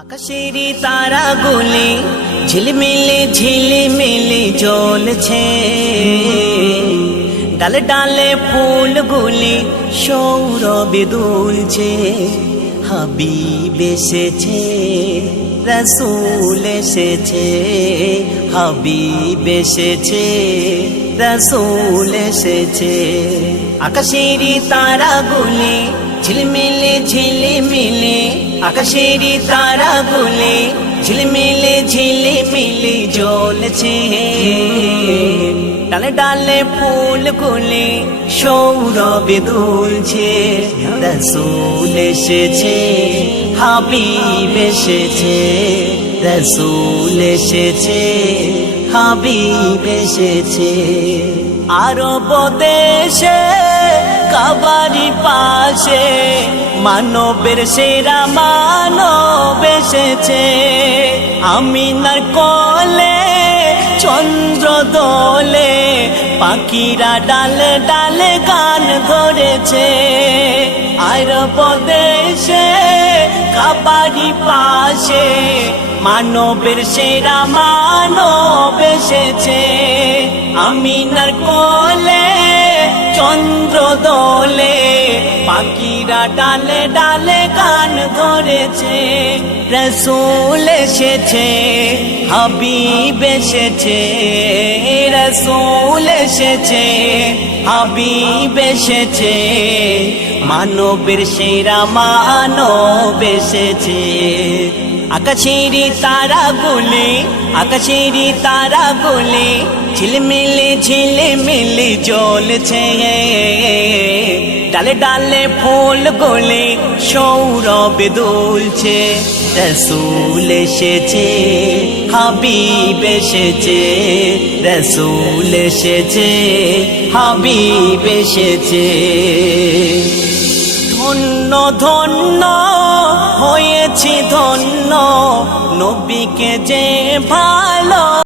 আকাশেরই তারা গুলি ঝিলমিলে ঝিলমিলে জ্বলছে। ডালে ডালে ফুলগুলি সৌরভে দুলছে, হাবিব এসেছে, রসুল এসেছে, হাবিব এসেছে, রসুল এসেছে। আকাশেরই তারা গুলি ঝিলমিলে ঝিলমিলে, আকাশেরই তারা গুলি ঝিলমিলে ঝিলমিলে জ্বলছে। ডালে ডালে ফুল গুলি, সৌরভে দুলছে, রসুল এসেছে, হাবিব এসেছে, রসুল এসেছে, হাবিব এসেছে। আরব দেশে কাবারি পাশে মানবের সেরা মানব এসেছে। আমিনার কলে, চন্দ্র দোলে, পাখিরা ডালে ডালে গান ধরেছে। আর দেশে কাবারি পাশে মানবের সেরা মানব এসেছে। আমিনার কোলে চন্দ্র দোলে পাখিরা ডালে ডালে গান ধরেছে, রসুল এসেছে, হাবিব এসেছে, রসুল এসেছে, হাবিব এসেছে। মানবের সেরা মানব এসেছে। আকাশেরই তারা গুলি আকাশেরই তারা গুলি ঝিলমিলে ঝিলমিলে জ্বলছে। ডালে ডালে ফুল গোলে সৌরভ দুলছে। রসুল এসেছে, হাবিব এসেছে। রসুল এসেছে, হাবিব এসেছে। ধন্য ধন্য হয়েছি ধন্য। নবীকে যে ভা